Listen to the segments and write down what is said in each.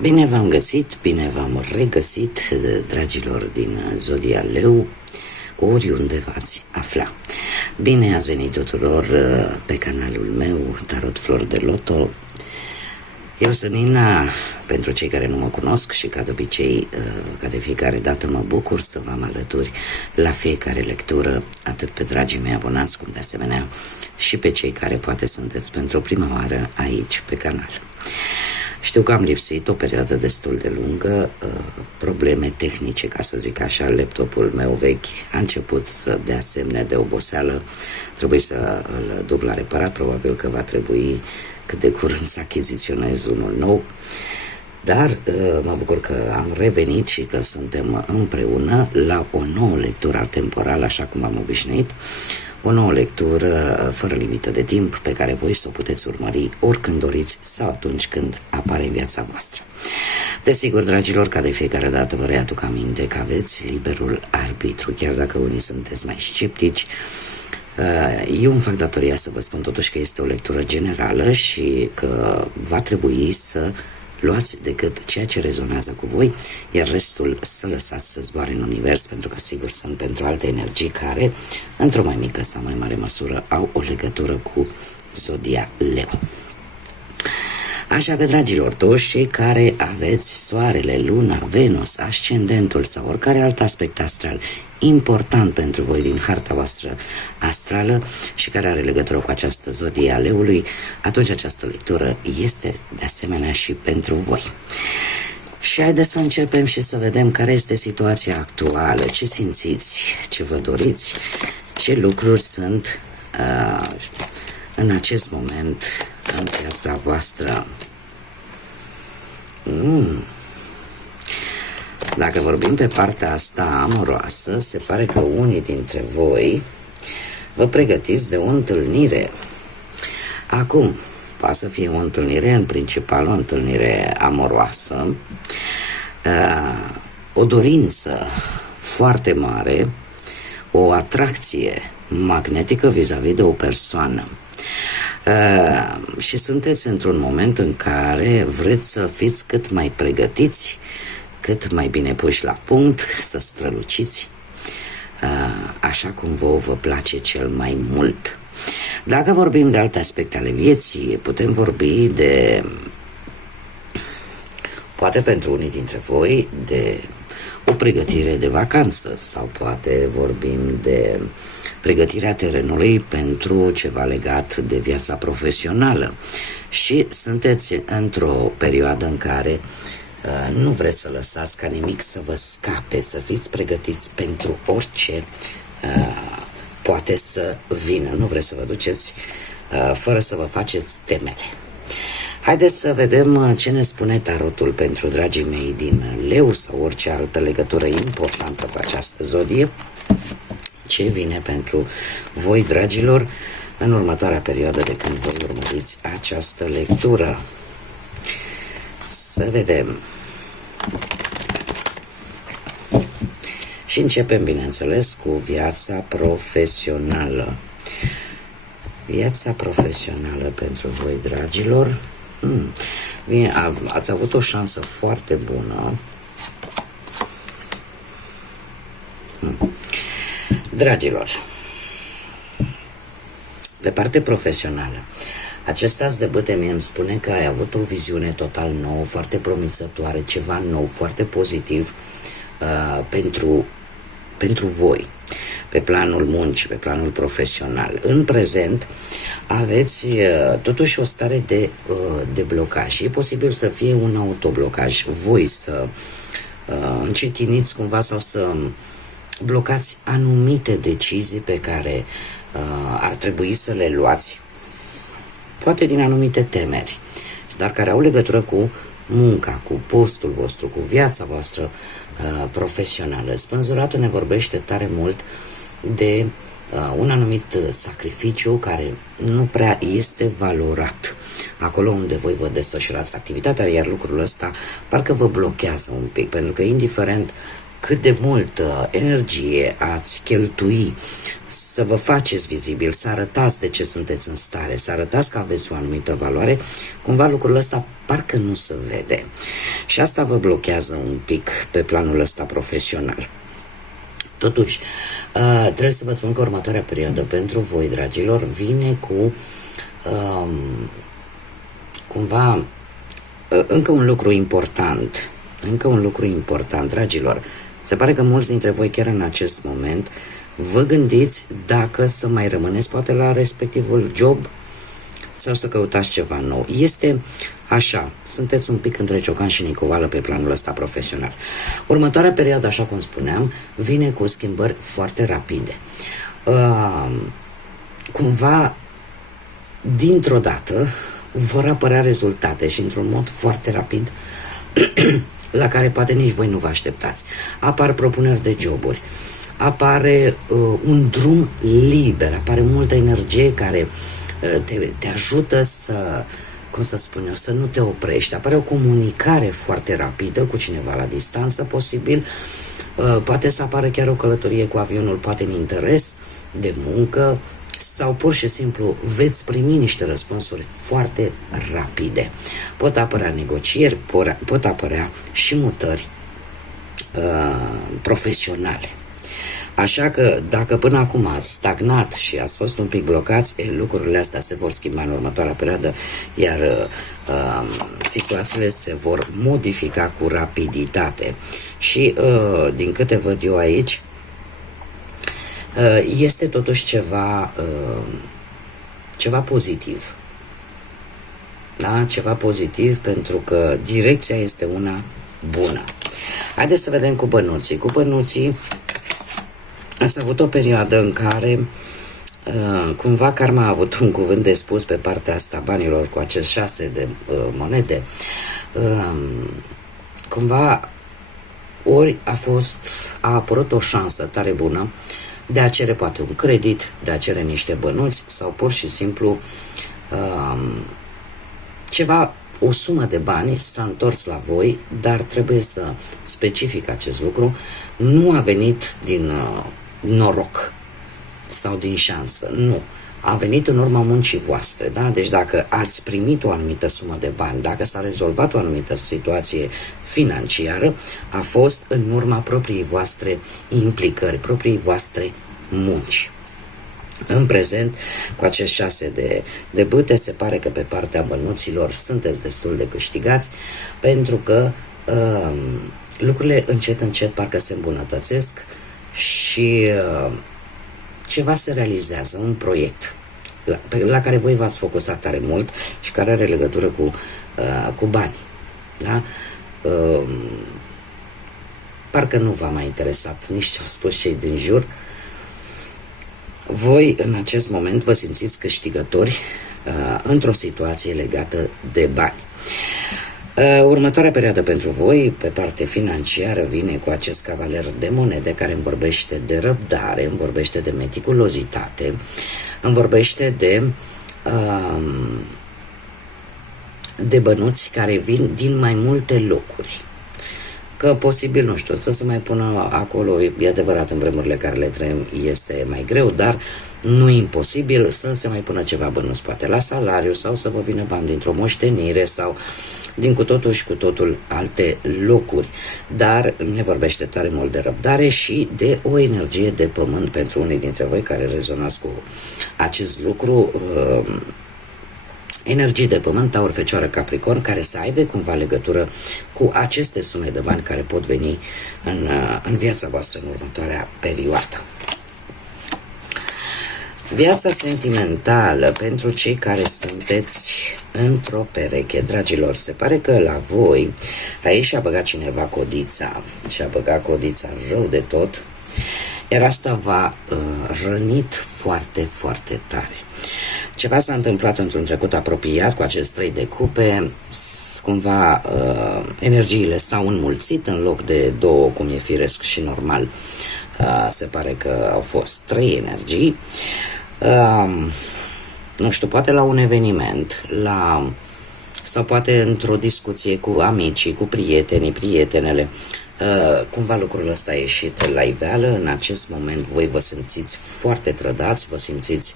Bine v-am găsit, bine v-am regăsit, dragilor din Zodia Leu, oriunde v-ați afla. Bine ați venit tuturor pe canalul meu, Tarot Flori de Loto. Eu sunt Nina, pentru cei care nu mă cunosc și ca de obicei, ca de fiecare dată mă bucur să vă am alături la fiecare lectură, atât pe dragii mei abonați, cum de asemenea și pe cei care poate sunteți pentru prima oară aici pe canal. Știu că am lipsit o perioadă destul de lungă, probleme tehnice, ca să zic așa, laptopul meu vechi a început să dea semne de oboseală, trebuie să îl duc la reparat, probabil că va trebui cât de curând să achiziționez unul nou, dar mă bucur că am revenit și că suntem împreună la o nouă lectură temporală, așa cum am obișnuit, o nouă lectură fără limită de timp pe care voi să o puteți urmări oricând doriți sau atunci când apare în viața voastră. Desigur, dragilor, ca de fiecare dată vă readuc aminte că aveți liberul arbitru, chiar dacă unii sunteți mai sceptici. Eu îmi fac datoria să vă spun totuși că este o lectură generală și că va trebui să luați decât ceea ce rezonează cu voi, iar restul să lăsați să zboare în univers, pentru că sigur sunt pentru alte energii care, într-o mai mică sau mai mare măsură, au o legătură cu Zodia Leu. Așa că, dragilor, toți cei care aveți soarele, luna, Venus, ascendentul sau oricare alt aspect astral important pentru voi din harta voastră astrală și care are legătură cu această zodie a leului, atunci această lectură este de asemenea și pentru voi. Și haideți să începem și să vedem care este situația actuală, ce simțiți, ce vă doriți, ce lucruri sunt în acest moment în viața voastră. Dacă vorbim pe partea asta amoroasă, se pare că unii dintre voi vă pregătiți de o întâlnire. Acum, poate să fie o întâlnire, în principal o întâlnire amoroasă, o dorință foarte mare, o atracție magnetică vis-a-vis de o persoană. Și sunteți într-un moment în care vreți să fiți cât mai pregătiți, cât mai bine puși la punct, să străluciți așa cum vă place cel mai mult. Dacă vorbim de alte aspecte ale vieții, putem vorbi de, poate pentru unii dintre voi, de o pregătire de vacanță sau poate vorbim de pregătirea terenului pentru ceva legat de viața profesională și sunteți într-o perioadă în care nu vreți să lăsați ca nimic să vă scape, să fiți pregătiți pentru orice poate să vină. Nu vreți să vă duceți fără să vă faceți temele. Haideți să vedem ce ne spune tarotul pentru dragii mei din Leu sau orice altă legătură importantă cu această zodie. Ce vine pentru voi, dragilor, în următoarea perioadă de când voi urmăriți această lectură. Să vedem. Și începem, bineînțeles, cu viața profesională. Viața profesională pentru voi, dragilor. Bine, ați avut o șansă foarte bună. Dragilor, pe parte profesională, acest as de bâte mie îmi spune că ai avut o viziune total nouă, foarte promițătoare, ceva nou, foarte pozitiv pentru voi, pe planul muncii, pe planul profesional. În prezent aveți totuși o stare de blocaj. E posibil să fie un autoblocaj. Voi să încetiniți cumva sau să blocați anumite decizii pe care ar trebui să le luați, poate din anumite temeri, dar care au legătură cu munca, cu postul vostru, cu viața voastră profesională. Spânzuratul ne vorbește tare mult de un anumit sacrificiu care nu prea este valorat acolo unde voi vă desfășurați activitatea, iar lucrul ăsta parcă vă blochează un pic, pentru că indiferent cât de multă energie ați cheltui să vă faceți vizibil, să arătați de ce sunteți în stare, să arătați că aveți o anumită valoare, cumva lucrul ăsta parcă nu se vede. Și asta vă blochează un pic pe planul ăsta profesional. Totuși, trebuie să vă spun că următoarea perioadă pentru voi, dragilor, vine cu cumva încă un lucru important. Încă un lucru important, dragilor. Se pare că mulți dintre voi chiar în acest moment vă gândiți dacă să mai rămâneți poate la respectivul job sau să căutați ceva nou. Este așa, sunteți un pic între ciocan și nicovală pe planul ăsta profesional. Următoarea perioadă, așa cum spuneam, vine cu schimbări foarte rapide. Cumva, dintr-o dată, vor apărea rezultate și într-un mod foarte rapid la care poate nici voi nu vă așteptați. Apar propuneri de joburi, apare un drum liber, apare multă energie care te ajută să, cum să spun eu, să nu te oprești. Apare o comunicare foarte rapidă cu cineva la distanță, posibil. Poate să apară chiar o călătorie cu avionul, poate în interes de muncă, sau pur și simplu veți primi niște răspunsuri foarte rapide. Pot apărea negocieri, pot apărea și mutări profesionale. Așa că dacă până acum ați stagnat și ați fost un pic blocați, lucrurile astea se vor schimba în următoarea perioadă, iar situațiile se vor modifica cu rapiditate. Și din câte văd eu aici, este totuși ceva pozitiv. Da? Ceva pozitiv, pentru că direcția este una bună. Haideți să vedem cu bănuții. Cu bănuții ați avut o perioadă în care cumva karma a avut un cuvânt de spus pe partea asta banilor cu acest 6 de monede. Cumva ori a apărut o șansă tare bună de a cere poate un credit, de a cere niște bănuți sau pur și simplu ceva, o sumă de bani s-a întors la voi, dar trebuie să specific acest lucru, nu a venit din noroc sau din șansă, nu. A venit în urma muncii voastre, da? Deci dacă ați primit o anumită sumă de bani, dacă s-a rezolvat o anumită situație financiară, a fost în urma propriei voastre implicări, propriei voastre munci. În prezent, cu acest 6 de bâte, se pare că pe partea bănuților sunteți destul de câștigați, pentru că lucrurile încet, încet parcă se îmbunătățesc și ceva se realizează, un proiect la care voi v-ați focusat tare mult și care are legătură cu bani. Da? Parcă nu v-a mai interesat nici ce au spus cei din jur. Voi, în acest moment, vă simțiți câștigători într-o situație legată de bani. Următoarea perioadă pentru voi, pe parte financiară, vine cu acest cavaler de monede care îmi vorbește de răbdare, îmi vorbește de meticulozitate, îmi vorbește de bănuți care vin din mai multe locuri. Că posibil, nu știu, să se mai pună acolo, e adevărat, în vremurile care le trăim este mai greu, dar nu imposibil să se mai pună ceva bănuți, poate la salariu, sau să vă vină bani dintr-o moștenire sau din cu totul și cu totul alte locuri. Dar ne vorbește tare mult de răbdare și de o energie de pământ pentru unii dintre voi care rezonați cu acest lucru. Energii de pământ, Taur, Fecioară, Capricorn, care să aibă cumva legătură cu aceste sume de bani care pot veni în viața voastră în următoarea perioadă. Viața sentimentală pentru cei care sunteți într-o pereche, dragilor, se pare că la voi aici și-a băgat cineva codița, și-a băgat codița rău de tot, iar asta v-a rănit foarte, foarte tare. Ceva s-a întâmplat într-un trecut apropiat cu acest 3 de cupe, cumva energiile s-au înmulțit în loc de 2, cum e firesc și normal. Se pare că au fost 3 energii. Nu știu, poate la un eveniment, sau poate într-o discuție cu amicii, cu prietenii, prietenele, cumva lucrul ăsta a ieșit la iveală. În acest moment voi vă simțiți foarte trădați, vă simțiți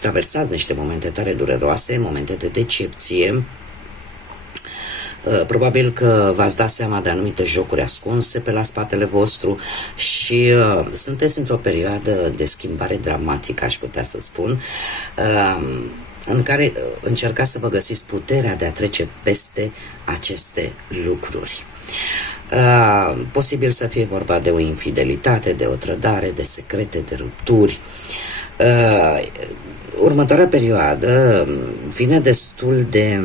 traversați niște momente tare dureroase, momente de decepție, Probabil că v-ați dat seama de anumite jocuri ascunse pe la spatele vostru și sunteți într-o perioadă de schimbare dramatică, aș putea să spun, în care încercați să vă găsiți puterea de a trece peste aceste lucruri. Posibil să fie vorba de o infidelitate, de o trădare, de secrete, de rupturi. Următoarea perioadă vine destul de,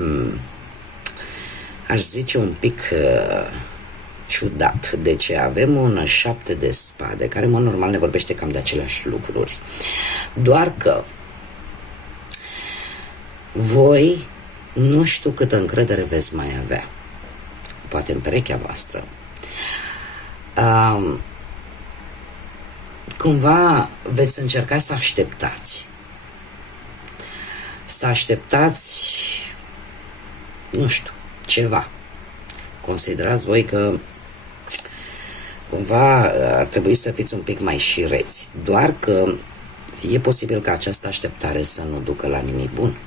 aș zice, un pic ciudat. De ce? Avem un 7 de spade, care, în mod normal, ne vorbește cam de aceleași lucruri. Doar că voi nu știu câtă încredere veți mai avea. Poate în perechea voastră. Cumva veți încerca să așteptați. Să așteptați, nu știu, ceva. Considerați voi că cumva ar trebui să fiți un pic mai șireți. Doar că e posibil ca această așteptare să nu ducă la nimic bun.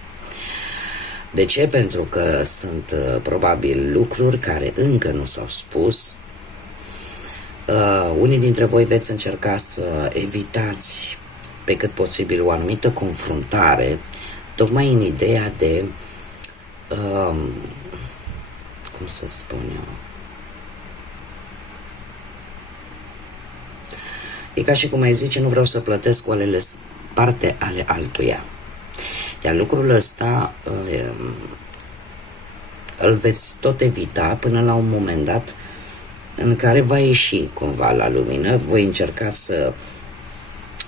De ce? Pentru că sunt probabil lucruri care încă nu s-au spus. Unii dintre voi veți încerca să evitați pe cât posibil o anumită confruntare, tocmai în ideea de, cum să spun eu, e ca și cum ai zice, nu vreau să plătesc oalele parte ale altuia. Iar lucrul ăsta îl veți tot evita până la un moment dat în care va ieși cumva la lumină. Voi încerca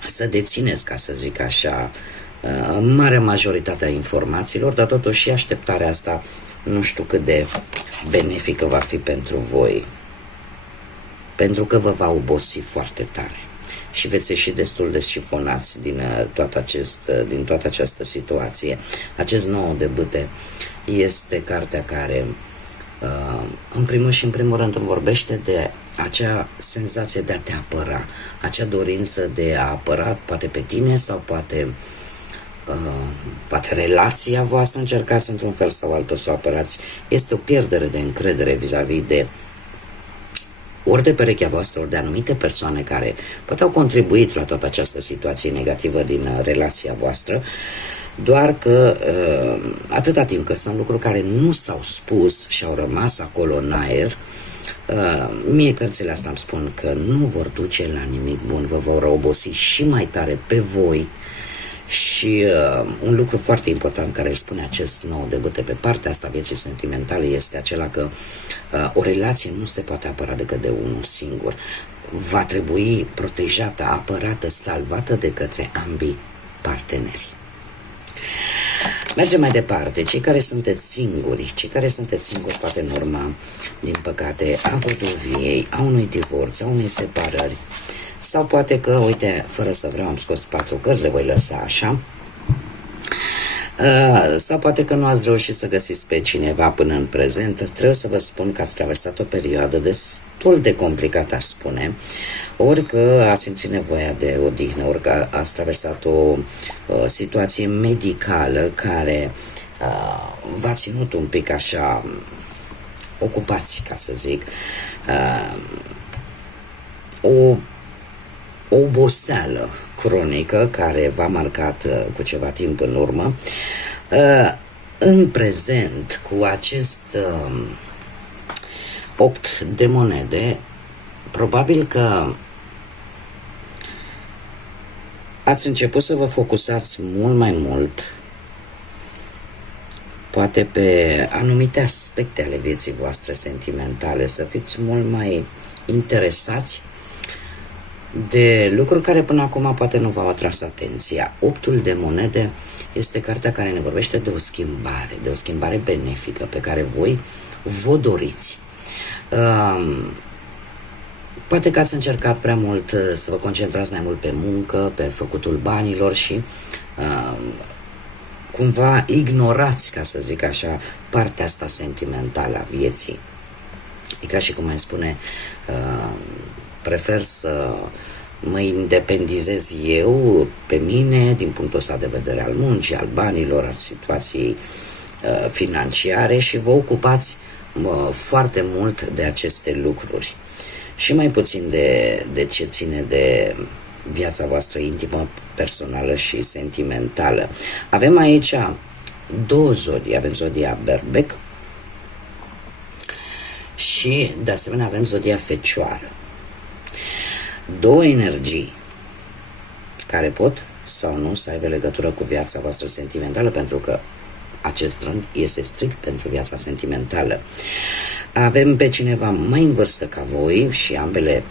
să dețineți, ca să zic așa, marea majoritate a informațiilor, dar totuși așteptarea asta nu știu cât de benefică va fi pentru voi, pentru că vă va obosi foarte tare și veți ieși destul de șifonați din toată această situație. Acest 9 de bâte este cartea care, în primul și în primul rând, îmi vorbește de acea senzație de a te apăra, acea dorință de a apăra poate pe tine sau poate relația voastră, încercați într-un fel sau altul să o apărați. Este o pierdere de încredere vis-a-vis de ori de perechea voastră, ori de anumite persoane care poate au contribuit la toată această situație negativă din relația voastră, doar că atâta timp cât sunt lucruri care nu s-au spus și au rămas acolo în aer, mie cărțile astea îmi spun că nu vor duce la nimic bun, vă vor obosi și mai tare pe voi. Și un lucru foarte important care îl spune acest 9 de bâte pe partea asta vieții sentimentale este acela că o relație nu se poate apăra decât de unul singur. Va trebui protejată, apărată, salvată de către ambii parteneri. Mergem mai departe. Cei care sunteți singuri, poate în urma, din păcate, a văduviei, a unui divorț, a unei separări, sau poate că, uite, fără să vreau, am scos 4 cărți, le voi lăsa așa. Sau poate că nu ați reușit să găsiți pe cineva până în prezent. Trebuie să vă spun că ați traversat o perioadă destul de complicată, aș spune. Ori că ați simțit nevoia de odihnă, ori că ați traversat o situație medicală care v-a ținut un pic așa ocupați, ca să zic. O oboseală cronică care v-a marcat cu ceva timp în urmă. În prezent, cu acest 8 de monede, probabil că ați început să vă focusați mult mai mult poate pe anumite aspecte ale vieții voastre sentimentale, să fiți mult mai interesați de lucruri care până acum poate nu v-au atras atenția. 8-ul de monede este cartea care ne vorbește de o schimbare benefică pe care voi vă doriți. Poate că ați încercat prea mult să vă concentrați mai mult pe muncă, pe făcutul banilor și cumva ignorați, ca să zic așa, partea asta sentimentală a vieții. E ca și cum mai spune, prefer să mă independizez eu pe mine din punctul ăsta de vedere al muncii, al banilor, al situației financiare și vă ocupați foarte mult de aceste lucruri și mai puțin de ce ține de viața voastră intimă, personală și sentimentală. Avem aici două zodii, avem zodia Berbec și de asemenea avem zodia Fecioară. Două energii care pot sau nu să aibă legătură cu viața voastră sentimentală, pentru că acest rând este strict pentru viața sentimentală. Avem pe cineva mai în vârstă ca voi și ambele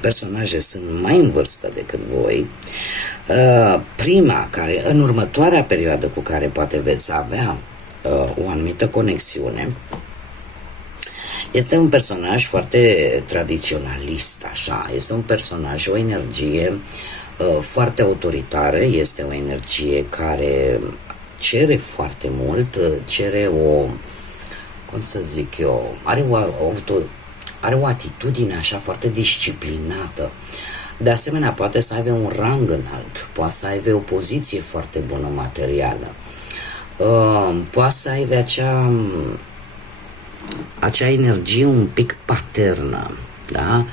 personaje sunt mai în vârstă decât voi. Prima, care în următoarea perioadă cu care poate veți avea o anumită conexiune, este un personaj foarte tradiționalist, așa. Este un personaj, o energie foarte autoritară, este o energie care cere foarte mult, cere o, cum să zic eu, are o atitudine așa foarte disciplinată. De asemenea, poate să aibă un rang înalt, poate să aibă o poziție foarte bună materială, poate să aibă acea energie un pic paternă, da?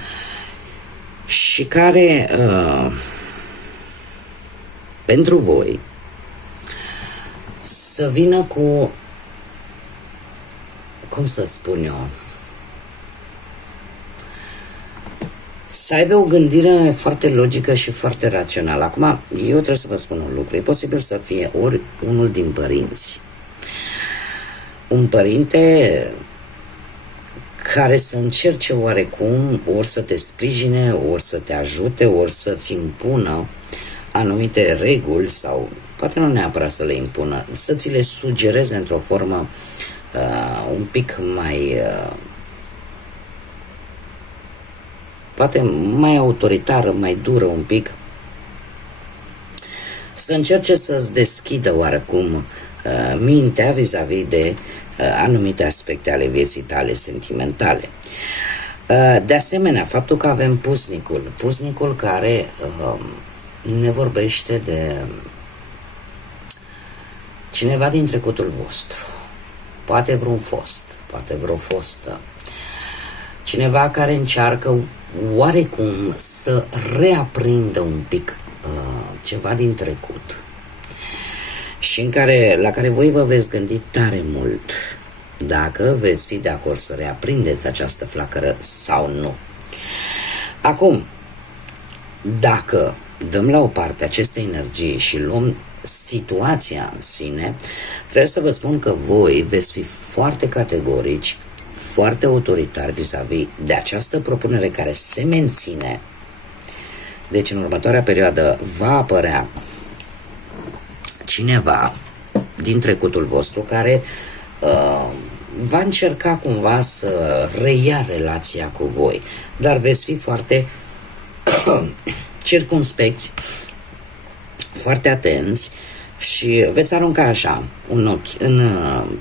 Și care pentru voi să vină cu, cum să spun eu, să aibă o gândire foarte logică și foarte rațională. Acum, eu trebuie să vă spun un lucru. E posibil să fie ori unul din părinți. Un părinte care să încerce oarecum ori să te sprijine, ori să te ajute, ori să-ți impună anumite reguli sau poate nu neapărat să le impună, să ți le sugereze într-o formă un pic mai poate mai autoritară, mai dură un pic, să încerce să-ți deschidă oarecum mintea vis-a-vis de anumite aspecte ale vieții tale sentimentale. De asemenea, faptul că avem pusnicul care ne vorbește de cineva din trecutul vostru, poate vreun fost, poate vreo fostă, cineva care încearcă oarecum să reaprindă un pic ceva din trecut și la care voi vă veți gândi tare mult dacă veți fi de acord să reaprindeți această flacără sau nu. Acum, dacă dăm la o parte aceste energii și luăm situația în sine, trebuie să vă spun că voi veți fi foarte categorici, foarte autoritari vis-a-vis de această propunere care se menține. Deci în următoarea perioadă va apărea cineva din trecutul vostru care va încerca cumva să reia relația cu voi, dar veți fi foarte circumspecți, foarte atenți și veți arunca așa un ochi în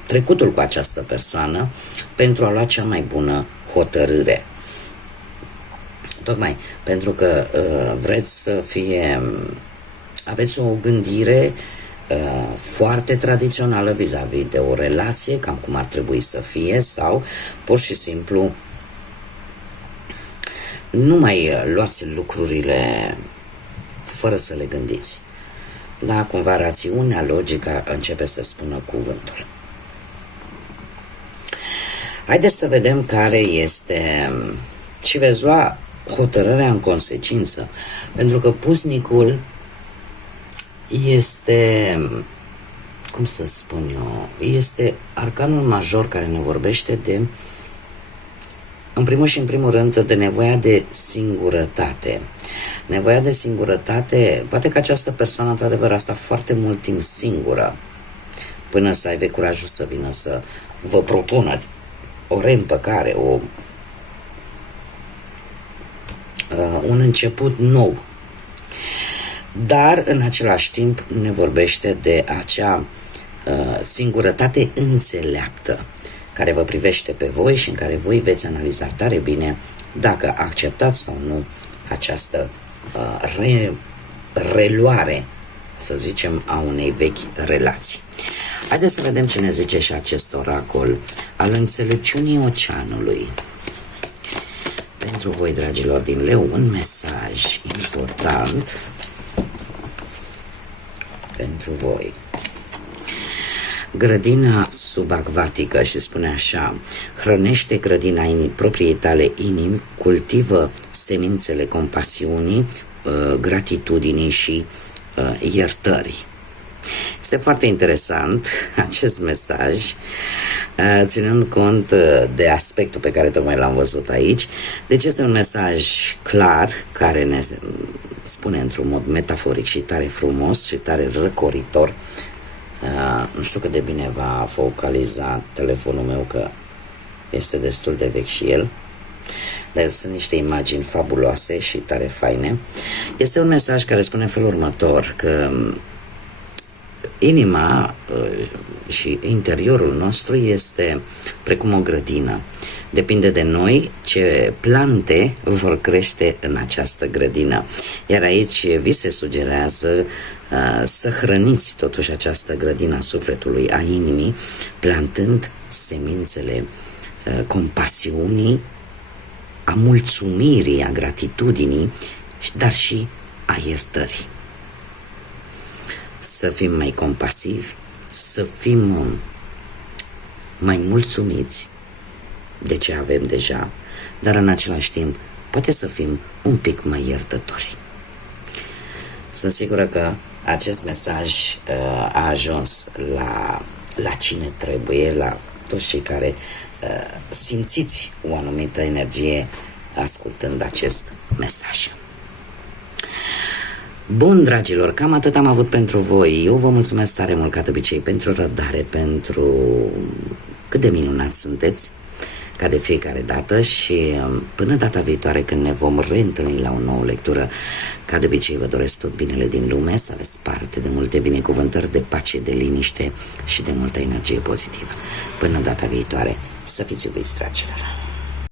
trecutul cu această persoană pentru a lua cea mai bună hotărâre. Tocmai pentru că vreți să aveți o gândire foarte tradițională vis-a-vis de o relație, cam cum ar trebui să fie, sau pur și simplu nu mai luați lucrurile fără să le gândiți. Da, cumva rațiunea, logica începe să spună cuvântul. Haideți să vedem care este și veți lua hotărârea în consecință, pentru că pusnicul este, cum să spun eu, este arcanul major care ne vorbește de, în primul și în primul rând, de nevoia de singurătate. Nevoia de singurătate, poate că această persoană într-adevăr a stat foarte mult timp singură până să aibă curajul să vină să vă propună o reîmpăcare, un început nou. Dar în același timp ne vorbește de acea singurătate înțeleaptă care vă privește pe voi și în care voi veți analiza tare bine dacă acceptați sau nu această reluare, să zicem, a unei vechi relații. Haideți să vedem ce ne zice și acest oracol al înțelepciunii oceanului. Pentru voi, dragilor din Leu, un mesaj important pentru voi. Grădina subacvatică, și spune așa: hrănește grădina propriei tale inimi, cultivă semințele compasiunii, gratitudinii și iertării. Este foarte interesant acest mesaj, ținând cont de aspectul pe care tocmai l-am văzut aici. Deci este un mesaj clar care ne spune într-un mod metaforic și tare frumos și tare răcoritor. Nu știu cât de bine va focaliza telefonul meu, că este destul de vechi și el, dar sunt niște imagini fabuloase și tare faine. Este un mesaj care spune în felul următor, că inima și interiorul nostru este precum o grădină. Depinde de noi ce plante vor crește în această grădină. Iar aici vi se sugerează să hrăniți totuși această grădină a sufletului, a inimii, plantând semințele compasiunii, a mulțumirii, a gratitudinii, dar și a iertării. Să fim mai compasivi, să fim mai mulțumiți de ce avem deja, dar în același timp poate să fim un pic mai iertători. Sunt sigură că acest mesaj a ajuns la cine trebuie, la toți cei care simțiți o anumită energie ascultând acest mesaj. Bun, dragilor, cam atât am avut pentru voi. Eu vă mulțumesc tare mult, ca de obicei, pentru răbdare, pentru cât de minunați sunteți, ca de fiecare dată, și până data viitoare, când ne vom reîntâlni la o nouă lectură, ca de obicei vă doresc tot binele din lume, să aveți parte de multe binecuvântări, de pace, de liniște și de multă energie pozitivă. Până data viitoare, să fiți iubiți, dragilor!